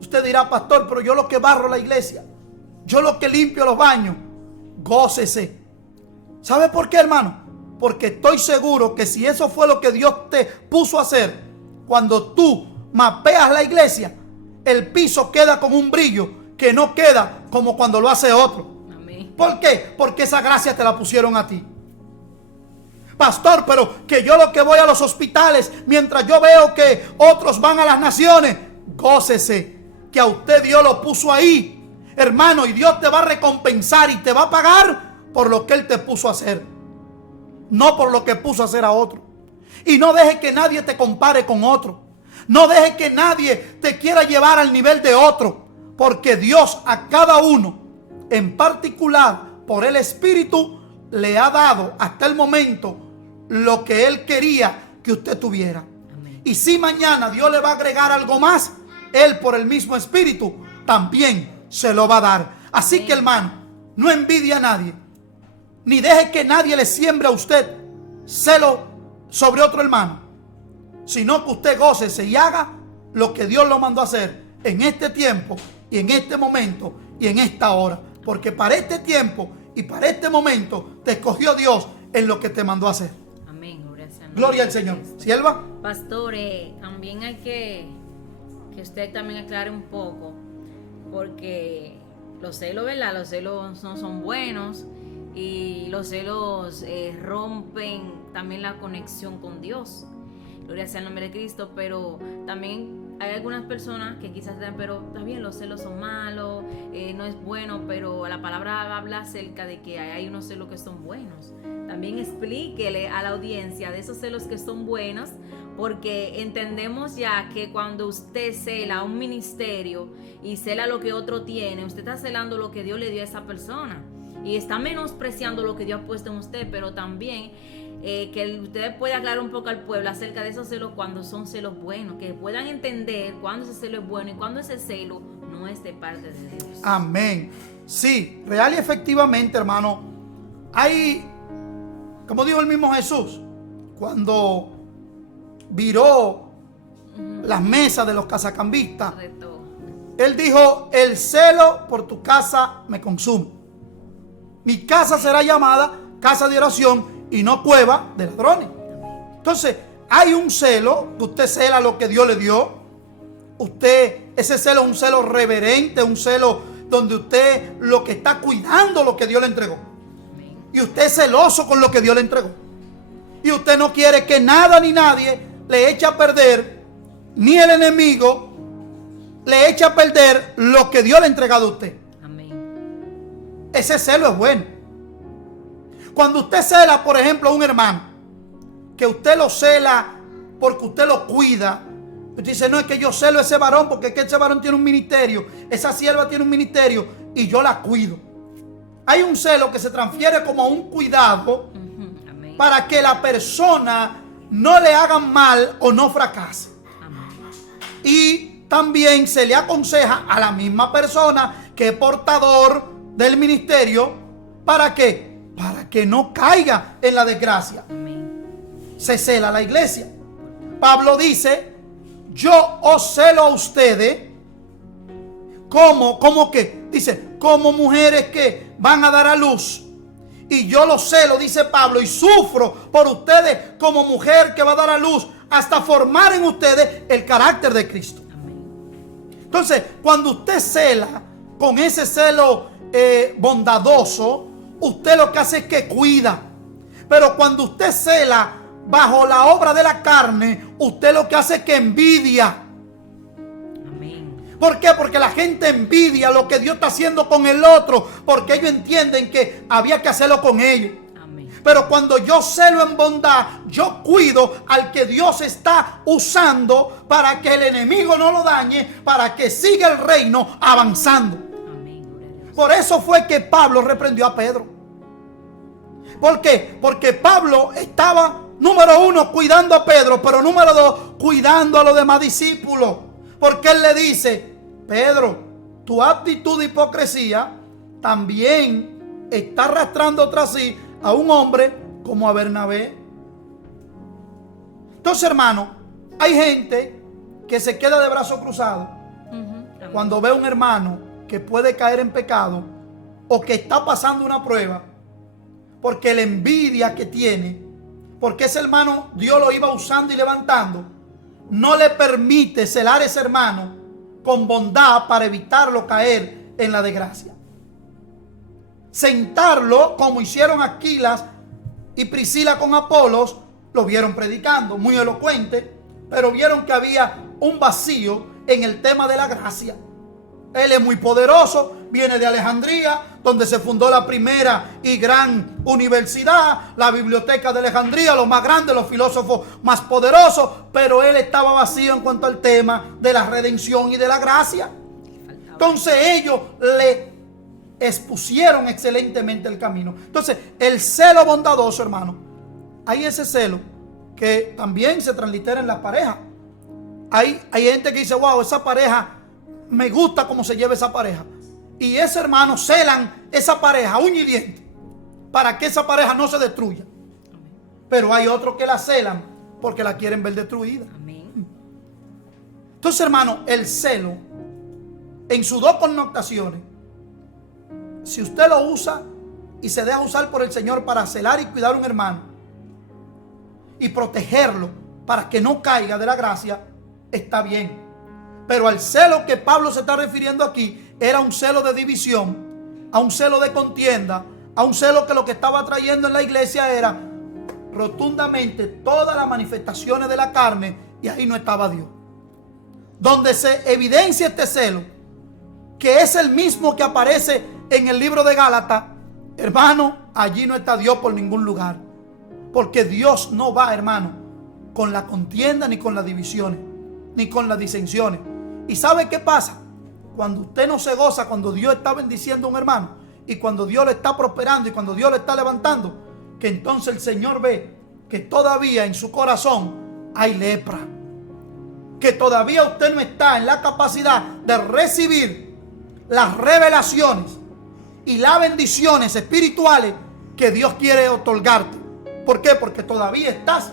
Usted dirá, pastor, pero yo lo que barro la iglesia, yo lo que limpio los baños. Gócese. ¿Sabe por qué, hermano? Porque estoy seguro que si eso fue lo que Dios te puso a hacer, cuando tú mapeas la iglesia, el piso queda con un brillo que no queda como cuando lo hace otro. Amén. ¿Por qué? Porque esa gracia te la pusieron a ti. Pastor, pero que yo lo que voy a los hospitales mientras yo veo que otros van a las naciones. Gócese que a usted Dios lo puso ahí, hermano, y Dios te va a recompensar y te va a pagar por lo que Él te puso a hacer, no por lo que puso a hacer a otro. Y no deje que nadie te compare con otro. No deje que nadie te quiera llevar al nivel de otro, porque Dios a cada uno en particular por el Espíritu le ha dado hasta el momento lo que Él quería que usted tuviera. Amén. Y si mañana Dios le va a agregar algo más, Él por el mismo Espíritu también se lo va a dar. Así Amén. que, hermano, no envidie a nadie, ni deje que nadie le siembre a usted celo sobre otro hermano, sino que usted gócese y haga lo que Dios lo mandó a hacer en este tiempo y en este momento y en esta hora. Porque para este tiempo y para este momento te escogió Dios en lo que te mandó a hacer. Amén. Gloria al Señor. ¿Sierva? Pastor, también hay que usted también aclare un poco, porque los celos, ¿verdad? Los celos no son buenos y los celos rompen también la conexión con Dios. Gloria sea el nombre de Cristo, pero también hay algunas personas que quizás dirán, pero está bien, los celos son malos, no es bueno, pero la palabra habla acerca de que hay unos celos que son buenos. También explíquele a la audiencia de esos celos que son buenos, porque entendemos ya que cuando usted cela un ministerio y cela lo que otro tiene, usted está celando lo que Dios le dio a esa persona y está menospreciando lo que Dios ha puesto en usted. Pero también que usted pueda aclarar un poco al pueblo acerca de esos celos cuando son celos buenos, que puedan entender cuándo ese celo es bueno y cuándo ese celo no es de parte de Dios. Amén. Sí, real y efectivamente, hermano, hay, como dijo el mismo Jesús, cuando viró las mesas de los casacambistas, Él dijo, el celo por tu casa me consume. Mi casa será llamada casa de oración y no cueva de ladrones. Entonces, hay un celo, que usted cela lo que Dios le dio. Ese celo es un celo reverente, un celo donde usted lo que está cuidando lo que Dios le entregó. Y usted es celoso con lo que Dios le entregó. Y usted no quiere que nada ni nadie le eche a perder, ni el enemigo le eche a perder lo que Dios le ha entregado a usted. Amén. Ese celo es bueno. Cuando usted cela, por ejemplo, a un hermano, que usted lo cela porque usted lo cuida. Usted dice, no, es que yo celo a ese varón porque es que ese varón tiene un ministerio, esa sierva tiene un ministerio y yo la cuido. Hay un celo que se transfiere como a un cuidado para que la persona no le hagan mal o no fracase. Y también se le aconseja a la misma persona que es portador del ministerio, ¿para qué? Para que no caiga en la desgracia. Se cela la iglesia. Pablo dice, yo os celo a ustedes como que, dice, como mujeres que van a dar a luz. Y yo los celo, dice Pablo, y sufro por ustedes como mujer que va a dar a luz, hasta formar en ustedes el carácter de Cristo. Entonces, cuando usted cela con ese celo bondadoso, usted lo que hace es que cuida. Pero cuando usted cela bajo la obra de la carne, usted lo que hace es que envidia. Amén. ¿Por qué? Porque la gente envidia lo que Dios está haciendo con el otro, porque ellos entienden que había que hacerlo con ellos. Amén. Pero cuando yo celo en bondad, yo cuido al que Dios está usando para que el enemigo no lo dañe, para que siga el reino avanzando. Amén. Gloria a Dios. Por eso fue que Pablo reprendió a Pedro. ¿Por qué? Porque Pablo estaba, número uno, cuidando a Pedro, pero número dos, cuidando a los demás discípulos. Porque él le dice: Pedro, tu actitud de hipocresía también está arrastrando tras sí a un hombre como a Bernabé. Entonces, hermano, hay gente que se queda de brazos cruzados cuando ve a un hermano que puede caer en pecado o que está pasando una prueba, porque la envidia que tiene, porque ese hermano Dios lo iba usando y levantando, no le permite celar a ese hermano con bondad para evitarlo caer en la desgracia. Sentarlo como hicieron Aquilas y Priscila con Apolos, lo vieron predicando, muy elocuente, pero vieron que había un vacío en el tema de la gracia. Él es muy poderoso, viene de Alejandría, donde se fundó la primera y gran universidad, la biblioteca de Alejandría, los más grandes, los filósofos más poderosos, pero él estaba vacío en cuanto al tema de la redención y de la gracia. Entonces ellos le expusieron excelentemente el camino. Entonces, el celo bondadoso, hermano, hay ese celo que también se translitera en la pareja. Hay gente que dice: wow, esa pareja, me gusta cómo se lleva esa pareja. Y ese hermano celan esa pareja uña y diente para que esa pareja no se destruya. Pero hay otros que la celan porque la quieren ver destruida. Amén. Entonces, hermano, el celo en sus dos connotaciones, si usted lo usa y se deja usar por el Señor para celar y cuidar a un hermano y protegerlo para que no caiga de la gracia, está bien. Pero al celo que Pablo se está refiriendo aquí era un celo de división, a un celo de contienda, a un celo que lo que estaba trayendo en la iglesia era rotundamente todas las manifestaciones de la carne, y ahí no estaba Dios. Donde se evidencia este celo, que es el mismo que aparece en el libro de Gálatas, hermano, allí no está Dios por ningún lugar. Porque Dios no va, hermano, con la contienda, ni con las divisiones, ni con las disensiones. ¿Y sabe qué pasa? Cuando usted no se goza, cuando Dios está bendiciendo a un hermano, y cuando Dios le está prosperando, y cuando Dios le está levantando, que entonces el Señor ve que todavía en su corazón hay lepra, que todavía usted no está en la capacidad de recibir las revelaciones y las bendiciones espirituales que Dios quiere otorgarte. ¿Por qué? Porque todavía estás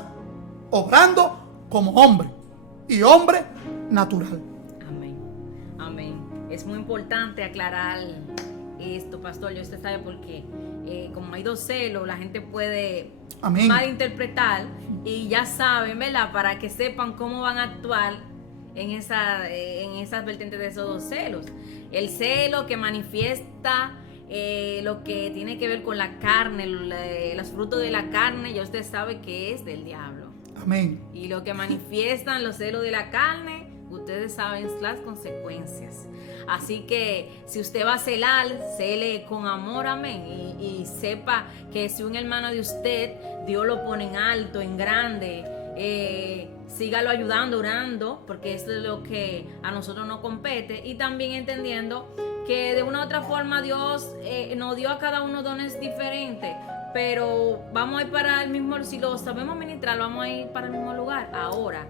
obrando como hombre, y hombre natural. Amén. Amén. Es muy importante aclarar esto, pastor. Yo usted sabe porque como hay dos celos, la gente puede malinterpretar, y ya saben, ¿verdad? Para que sepan cómo van a actuar en esas vertientes de esos dos celos. El celo que manifiesta lo que tiene que ver con la carne, los frutos de la carne, ya usted sabe que es del diablo. Amén. Y lo que manifiestan los celos de la carne, ustedes saben las consecuencias. Así que si usted va a celar, cele con amor, amén. Y sepa que si un hermano de usted, Dios lo pone en alto, en grande, sígalo ayudando, orando, porque eso es lo que a nosotros nos compete. Y también entendiendo que de una u otra forma Dios nos dio a cada uno dones diferentes, pero vamos a ir para el mismo, si lo sabemos ministrar, vamos a ir para el mismo lugar. Ahora,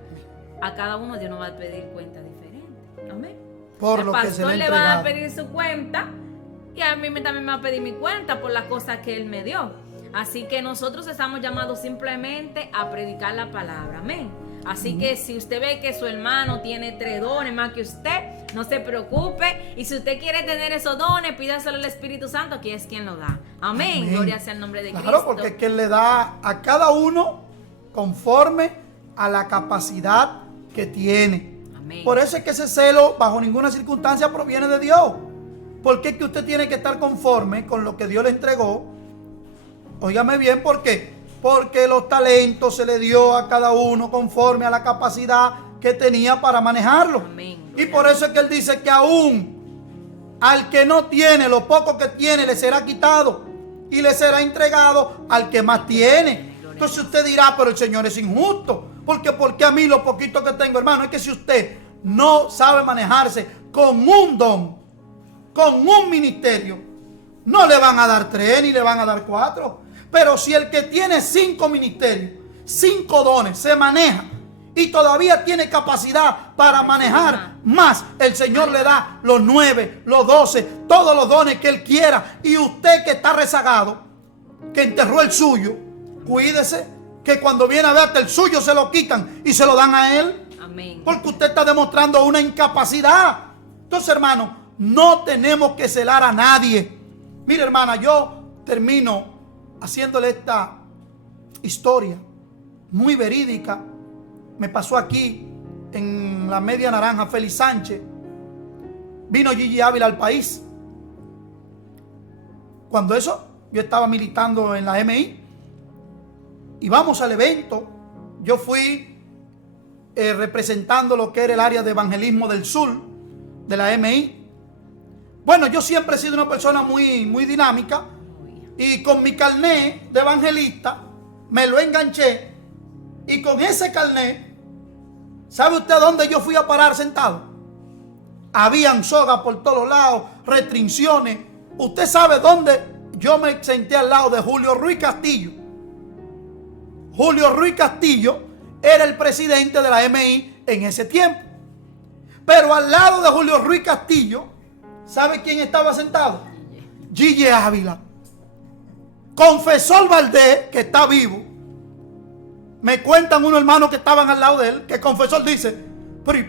a cada uno Dios nos va a pedir cuenta diferente. Amén. Por el lo que se pastor le ha le va a entregado. pedir su cuenta, y a mí también me va a pedir mi cuenta por las cosas que él me dio. Así que nosotros estamos llamados simplemente a predicar la palabra. Amén. Así que si usted ve que su hermano tiene 3 dones más que usted, no se preocupe. Y si usted quiere tener esos dones, pídaselo al Espíritu Santo, que es quien lo da. Amén. Amén. Gloria sea el nombre de Cristo. Claro, porque es que Él le da a cada uno conforme a la capacidad que tiene. Amén. Por eso es que ese celo bajo ninguna circunstancia proviene de Dios. ¿Por qué es que usted tiene que estar conforme con lo que Dios le entregó? Óigame bien, ¿por qué? Porque los talentos se le dio a cada uno conforme a la capacidad que tenía para manejarlo. Amén. Y por eso es que Él dice que aún al que no tiene, lo poco que tiene le será quitado y le será entregado al que más tiene. Entonces usted dirá, pero el Señor es injusto. Porque a mí lo poquito que tengo, hermano, es que si usted no sabe manejarse con un don, con un ministerio, no le van a dar 3 ni le van a dar 4. Pero si el que tiene 5 ministerios, 5 dones, se maneja y todavía tiene capacidad para manejar más, el Señor le da los 9, los 12, todos los dones que Él quiera. Y usted que está rezagado, que enterró el suyo, cuídese que cuando viene a ver hasta el suyo se lo quitan y se lo dan a Él. Amén. Porque usted está demostrando una incapacidad. Entonces, hermano, no tenemos que celar a nadie. Mire, hermana, yo termino haciéndole esta historia muy verídica. Me pasó aquí en la Media Naranja, Félix Sánchez. Vino Gigi Ávila al país. Cuando eso, yo estaba militando en la MI. Y vamos al evento. Yo fui representando lo que era el área de evangelismo del sur de la MI. Bueno, yo siempre he sido una persona muy dinámica. Y con mi carnet de evangelista me lo enganché. Y con ese carnet, ¿sabe usted dónde yo fui a parar sentado? Habían sogas por todos lados, restricciones. Usted sabe dónde yo me senté al lado de Julio Ruiz Castillo. Julio Ruiz Castillo era el presidente de la MI en ese tiempo. Pero al lado de Julio Ruiz Castillo, ¿sabe quién estaba sentado? Gigi Ávila. Confesor Valdés, que está vivo. Me cuentan unos hermanos que estaban al lado de él, que el confesor dice, pero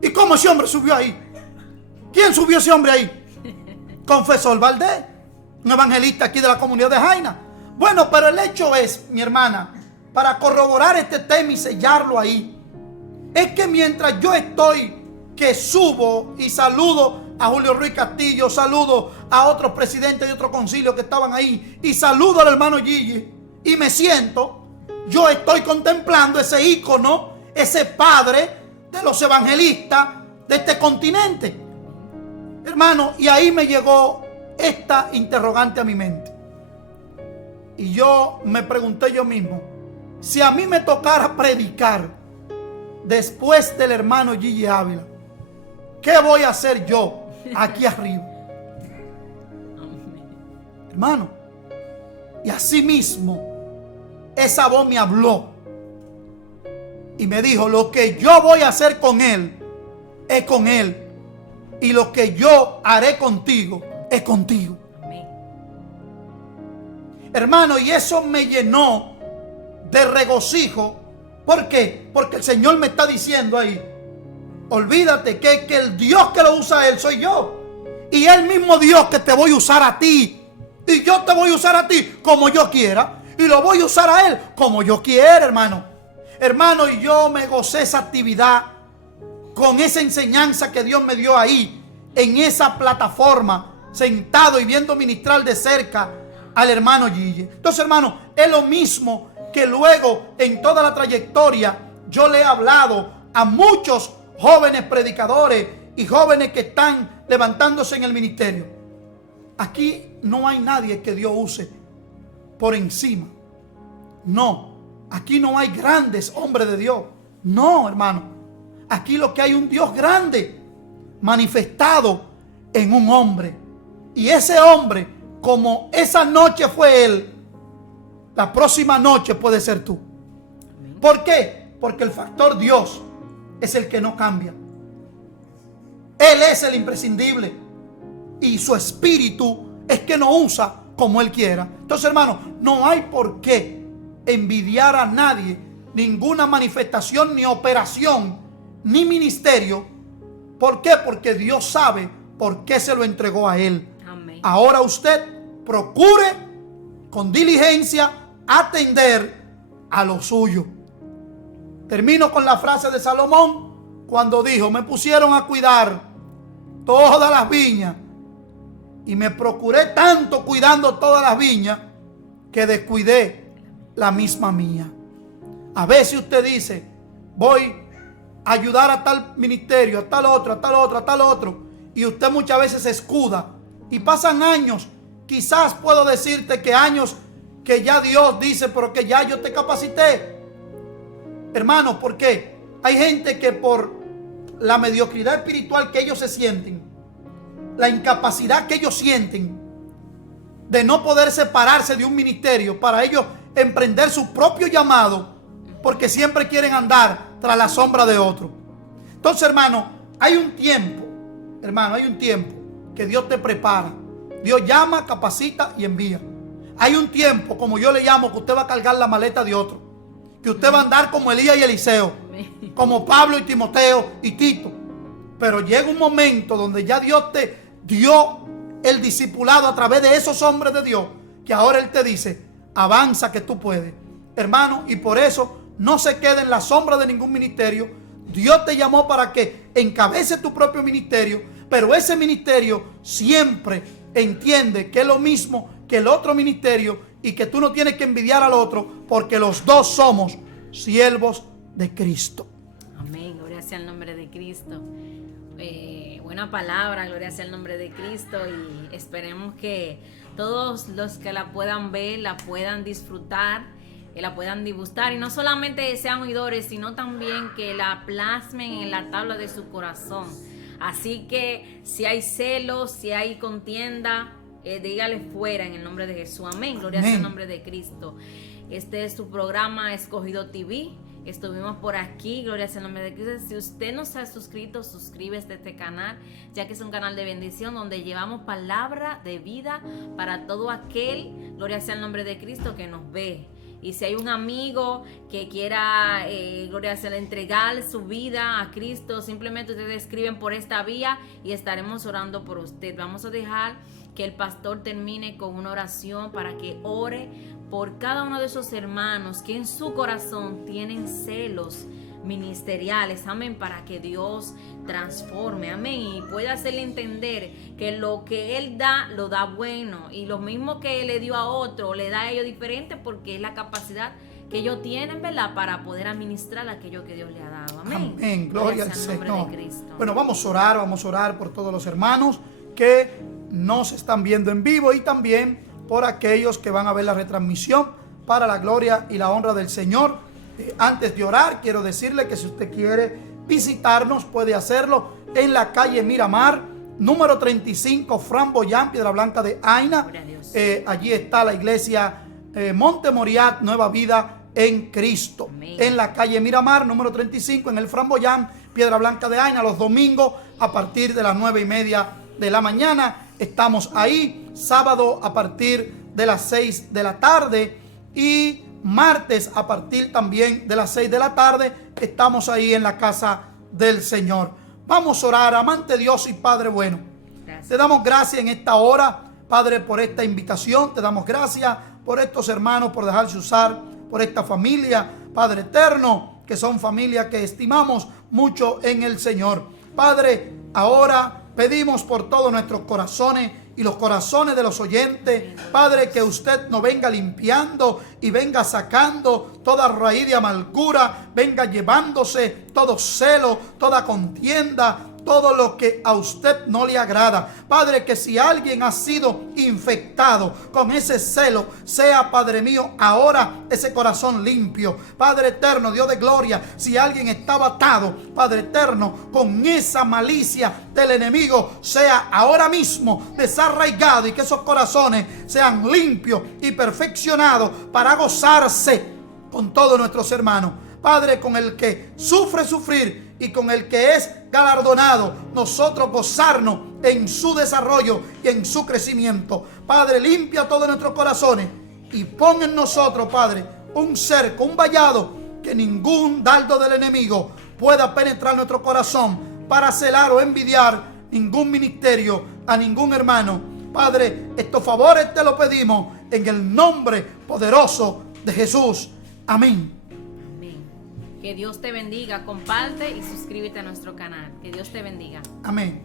¿y cómo ese hombre subió ahí? ¿Quién subió ese hombre ahí? Confesor Valdés, un evangelista aquí de la comunidad de Jaina. Bueno, pero el hecho es, mi hermana, para corroborar este tema y sellarlo ahí, es que mientras yo estoy, que subo y saludo a Julio Ruiz Castillo, saludo a otros presidentes de otros concilios que estaban ahí, y saludo al hermano Gigi, y me siento, yo estoy contemplando ese ícono, ese padre de los evangelistas de este continente. Hermano, y ahí me llegó esta interrogante a mi mente. Y yo me pregunté yo mismo, si a mí me tocara predicar después del hermano Gigi Ávila, ¿qué voy a hacer yo aquí arriba? Hermano, y así mismo esa voz me habló y me dijo, lo que yo voy a hacer con él es con él, y lo que yo haré contigo es contigo. Amén. Hermano, y eso me llenó de regocijo. ¿Por qué? Porque el Señor me está diciendo ahí, olvídate que el Dios que lo usa a él soy yo, y el mismo Dios que te voy a usar a ti, y yo te voy a usar a ti como yo quiera, y lo voy a usar a él como yo quiera, hermano. Hermano, y yo me gocé esa actividad con esa enseñanza que Dios me dio ahí, en esa plataforma, sentado y viendo ministrar de cerca al hermano Gigi. Entonces, hermano, es lo mismo que luego en toda la trayectoria yo le he hablado a muchos jóvenes predicadores y jóvenes que están levantándose en el ministerio. Aquí no hay nadie que Dios use por encima. No, aquí no hay grandes hombres de Dios. No, hermano. Aquí lo que hay un Dios grande manifestado en un hombre. Y ese hombre, como esa noche fue él, la próxima noche puede ser tú. ¿Por qué? Porque el factor Dios es el que no cambia. Él es el imprescindible. Y su espíritu es que no usa como él quiera. Entonces, hermano, no hay por qué envidiar a nadie, ninguna manifestación, ni operación, ni ministerio. ¿Por qué? Porque Dios sabe por qué se lo entregó a él. Amén. Ahora usted procure con diligencia atender a lo suyo. Termino con la frase de Salomón cuando dijo, me pusieron a cuidar todas las viñas Y me procuré tanto cuidando todas las viñas que descuidé la misma mía. A veces usted dice, voy a ayudar a tal ministerio, a tal otro, a tal otro, a tal otro. Y usted muchas veces se escuda. Y pasan años. Quizás puedo decirte que años que ya Dios dice, pero que ya yo te capacité. Hermano, ¿por qué? Hay gente que por la mediocridad espiritual que ellos se sienten, la incapacidad que ellos sienten de no poder separarse de un ministerio para ellos emprender su propio llamado, porque siempre quieren andar tras la sombra de otro. Entonces, hermano, hay un tiempo que Dios te prepara. Dios llama, capacita y envía. Hay un tiempo, como yo le llamo, que usted va a cargar la maleta de otro, que usted va a andar como Elías y Eliseo, como Pablo y Timoteo y Tito. Pero llega un momento donde ya Dios te dio el discipulado a través de esos hombres de Dios, que ahora Él te dice, avanza que tú puedes, hermano. Y por eso no se quede en la sombra de ningún ministerio. Dios te llamó para que encabece tu propio ministerio, pero ese ministerio siempre entiende que es lo mismo que el otro ministerio y que tú no tienes que envidiar al otro, porque los dos somos siervos de Cristo. Amén, gloria sea el nombre de Cristo. Buena palabra, gloria sea el nombre de Cristo, y esperemos que todos los que la puedan ver, la puedan disfrutar, que la puedan degustar, y no solamente sean oidores, sino también que la plasmen en la tabla de su corazón. Así que si hay celos, si hay contienda, dígale fuera en el nombre de Jesús. Amén, gloria sea el nombre de Cristo. Este es su programa Escogido TV. Estuvimos por aquí, gloria sea el nombre de Cristo. Si usted no se ha suscrito, suscríbase a este canal, ya que es un canal de bendición donde llevamos palabra de vida para todo aquel, gloria sea el nombre de Cristo, que nos ve. Y si hay un amigo que quiera, gloria sea, entregar su vida a Cristo, simplemente ustedes escriben por esta vía y estaremos orando por usted. Vamos a dejar que el pastor termine con una oración para que ore por cada uno de esos hermanos que en su corazón tienen celos ministeriales, amén, para que Dios transforme, amén, y pueda hacerle entender que lo que Él da, lo da bueno, y lo mismo que Él le dio a otro, le da a ellos diferente, porque es la capacidad que ellos tienen, ¿verdad?, para poder administrar aquello que Dios le ha dado, amén. Amén, gloria al Señor. Bueno, vamos a orar por todos los hermanos que nos están viendo en vivo, y también por aquellos que van a ver la retransmisión, para la gloria y la honra del Señor. Antes de orar, quiero decirle que si usted quiere visitarnos, puede hacerlo en la calle Miramar, número 35, Framboyán, Piedra Blanca de Aina. Allí está la iglesia Monte Moriat, Nueva Vida en Cristo. Amén. En la calle Miramar, número 35, en el Framboyán, Piedra Blanca de Aina, los domingos a partir de las 9:30 de la mañana. Estamos ahí, sábado a partir de las 6 de la tarde y martes a partir también de las 6 de la tarde. Estamos ahí en la casa del Señor. Vamos a orar. Amante Dios y Padre bueno, gracias. Te damos gracias en esta hora, Padre, por esta invitación. Te damos gracias por estos hermanos, por dejarse usar, por esta familia, Padre eterno, que son familias que estimamos mucho en el Señor. Padre, ahora pedimos por todos nuestros corazones y los corazones de los oyentes, Padre, que usted nos venga limpiando y venga sacando toda raíz de amargura, venga llevándose todo celo, toda contienda, todo lo que a usted no le agrada. Padre, que si alguien ha sido infectado con ese celo, sea, Padre mío, ahora ese corazón limpio. Padre eterno, Dios de gloria, si alguien estaba atado, Padre eterno, con esa malicia del enemigo, sea ahora mismo desarraigado, y que esos corazones sean limpios y perfeccionados para gozarse con todos nuestros hermanos. Padre, con el que sufrir y con el que es galardonado, nosotros gozarnos en su desarrollo y en su crecimiento. Padre, limpia todos nuestros corazones y pon en nosotros, Padre, un cerco, un vallado, que ningún dardo del enemigo pueda penetrar nuestro corazón para celar o envidiar ningún ministerio, a ningún hermano. Padre, estos favores te lo pedimos en el nombre poderoso de Jesús. Amén. Que Dios te bendiga, comparte y suscríbete a nuestro canal. Que Dios te bendiga. Amén.